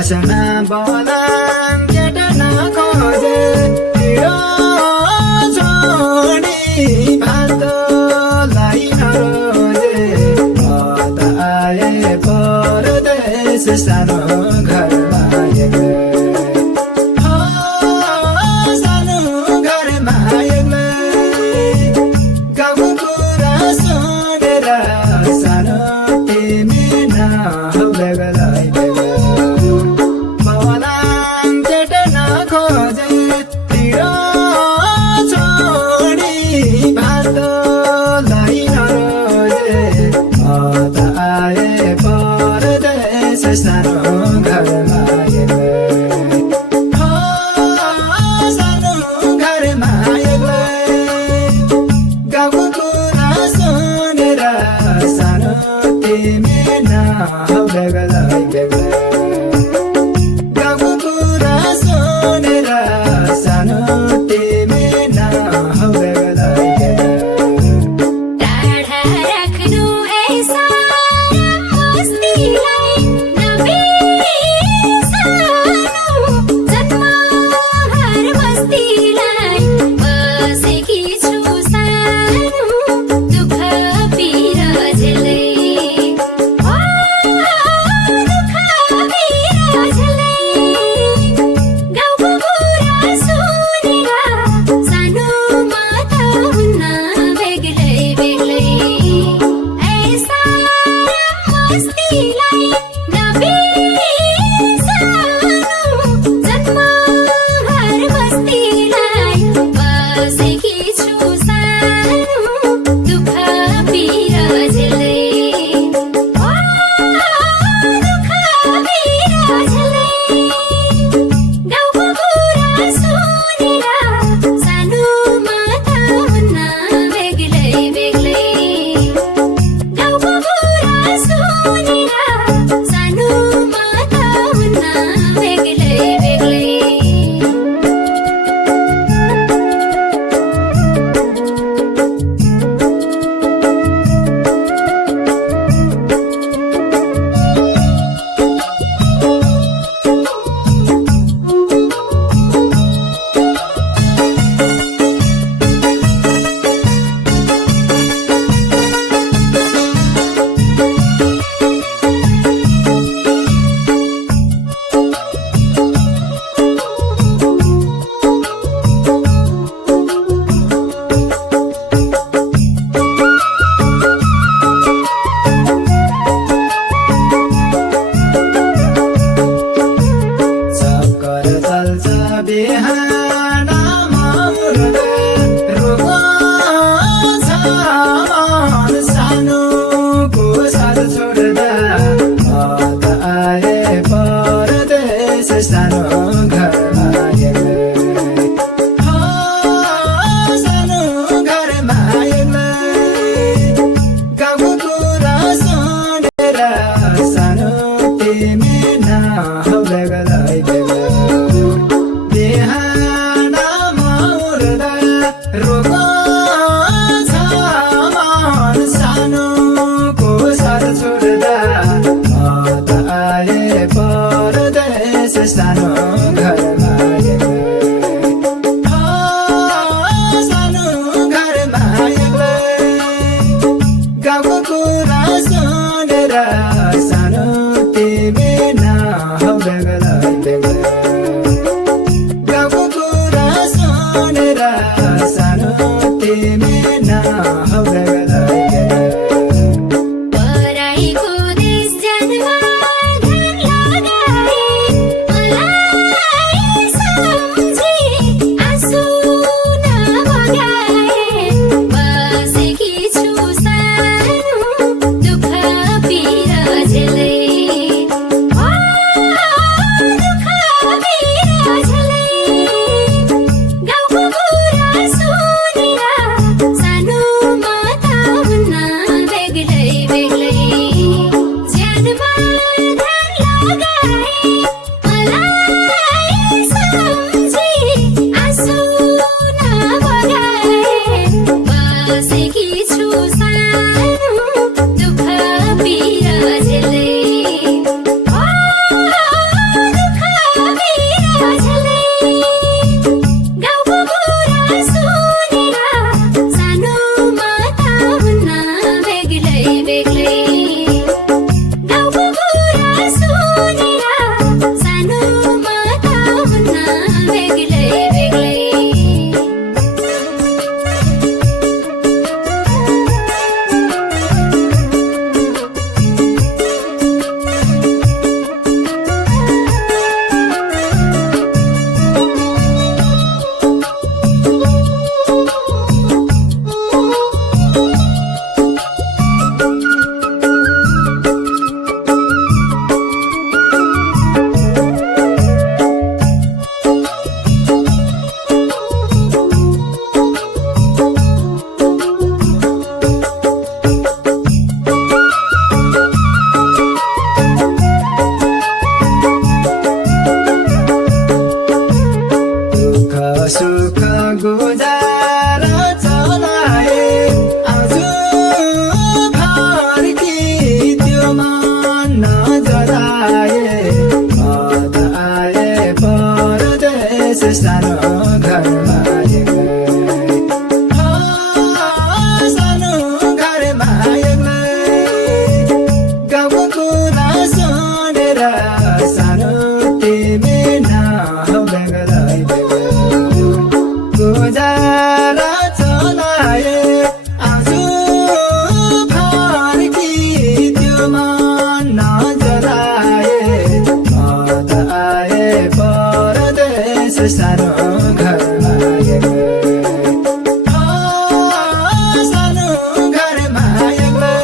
बसना बोलान केटा नखोजे यो छोडी भातोलाई नरोजे त आए परदेश सानो घरमा एक्लै सानो घरमा एक्लै गाउँको कुरा सुनेर सानो तिमी नहौ बेग्लै बोलान केटा नखोजे यो छोडी भातोलाई नरोजे त आए परदेश सानो घरमा एक्लै सानो घरमा एक्लै गाउँको कुरा सुनेर सानो तिमी नहौ बेग्लै गाउँको कुरा सुनेर सानो तिमी नहौ बेग्लै टाढा राख्नु है सारा मस्तीलाई नबिसार्नु जन्मभर बस्तीलाई बसेकी छु सानो दुःख पिर झेल्दै दुःख पिर झेल्दै गाउँको कुरा सुनेर सानो माता हुन्न बेग्लै ऐ सारा मस्तीलाई नबिसार्नु जन्मभर बस्तीलाई बसेकी छु सानो दुःख पिर झेल्दै दुःख पिर झेल्दै गाउँको कुरा सुनेर सानो माता हुन्न बेग्लै गाउँको कुरा सुनेर सानो माता हुन्न बेग्लै चक्कर चल्छ बिहान मौरले रोगो छ मन सानोको साथ छोड्दा त आए परदेश सानो घरमा एक्लै सानो घरमा एक्लै गाउँको कुरा सुनेर सानो तिमी नहौ बेग्लै बिहान मौरदा रोगो छ मन सानोको साथ छोड्दा त आए परदेश सानो घरमा एक्लै सानो घरमा एक्लै गाउँको कुरा सुनेर सानो तिमी नहौ बेग्लै गाउँको कुरा सुनेर सानो तिमी नहौ बेग्लै पराईको देश जानमा ध्यान लगाए मलाई सम्झी आँसु नबगाए बसेकी छु सानो दुःख पिर झेल्दै दुःख पिर झेल्दै गाउँको कुरा सुनेर सानो माता हुन्न बेग्लै ज्यानमा ध्यान लगाए मलाई सम्झी आँसु नबगाए बसेकी छु सानो दुःख पिर झेल्दै सानो घरमा एक्लै सानो घरमा एक्लै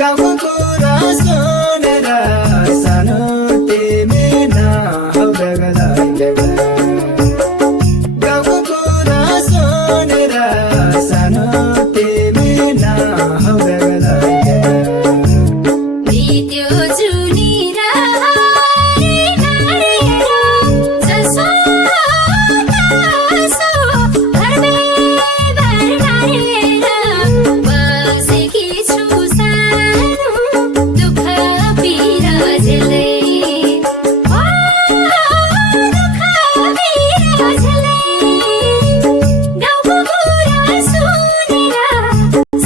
गाउँको कुरा सुनेर सानो तिमी नहौ बेग्लै बेग्लै गाउँको कुरा सुनेर सानो तिमी नहौ बेग्लै बेग्लै बित्यो जुनी राहरी नाडेर जसो तासो घरमै बार नाडेर बसेकी छु सानो दुःख पीडा झेल्दै दुःख पीडा झेल्दै गाउँको कुरा सुनेर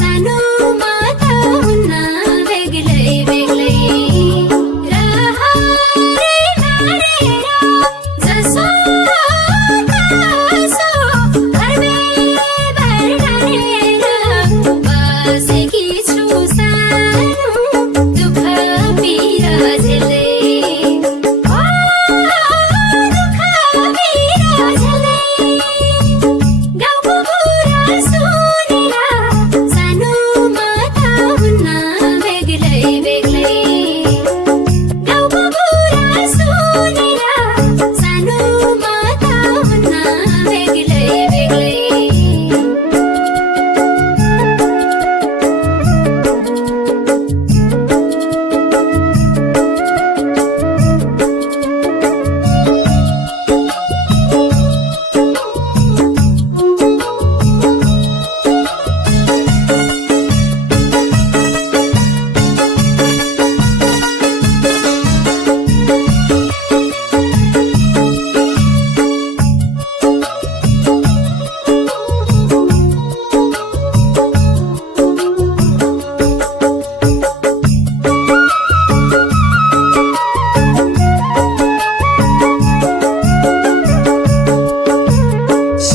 सानो माता हुन्न बेग्लै बेग्लै राहरी नाडेर जसो तासो घरमै बार नाडेर बसेकी छु सानो दुःख पीडा झेल्दै दुःख पीडा झेल्दै गाउँको कुरा सुनेर सानो माता हुन्न बेग्लै बेग्लै गाउँको कुरा सुनेर सानो माता हुन्न बेग्लै बेग्लै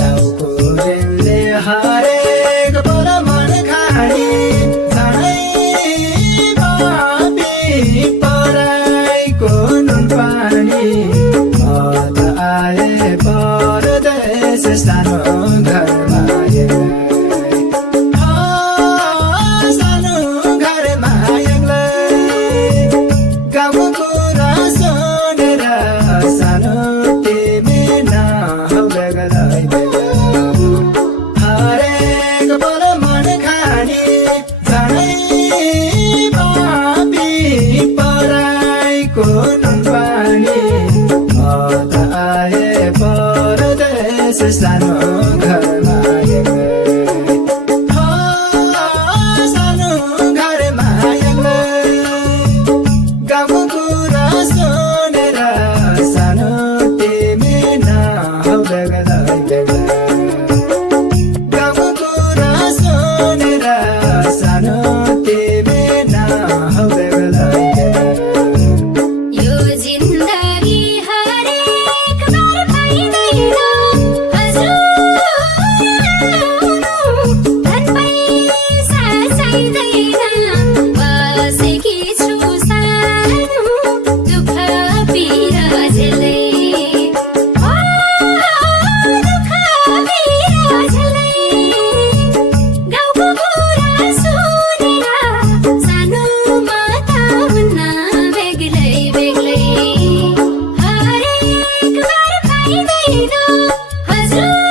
साउकुरेले हरेक पल मन खानी झनै पापी पराइको नुन पानी म त आए परदेश सानो घरमा एक्लै सानो घरमा एक्लै गाउँको कुरा सुनेर सानो तिमी नहौ बेग्लै बेग्लै हरेक पल मन खानी झनै पापी पराइको नुन पानी म त आए परदेश सानो घरमा एक्लै सानो घरमा एक्लै गाउँको कुरा सुनेर सानो तिमी नहौ बेग्लै बेग्लै गाउँको कुरा सुनेर सानो तिमी नहौ बेग्लै बेग्लै यो जिन्दगी हरेक बार पाइँदैन हजुर आउनु धन पैसा चाहिँदैन बसेकी छु सानो दुःख पीडा झेल्दै दुःख पीडा झेल्दै गाउँको कुरा सुनेर सानो माता हुन्न बेग्लै बेग्लै हरेक बार पाइँदैन हजुर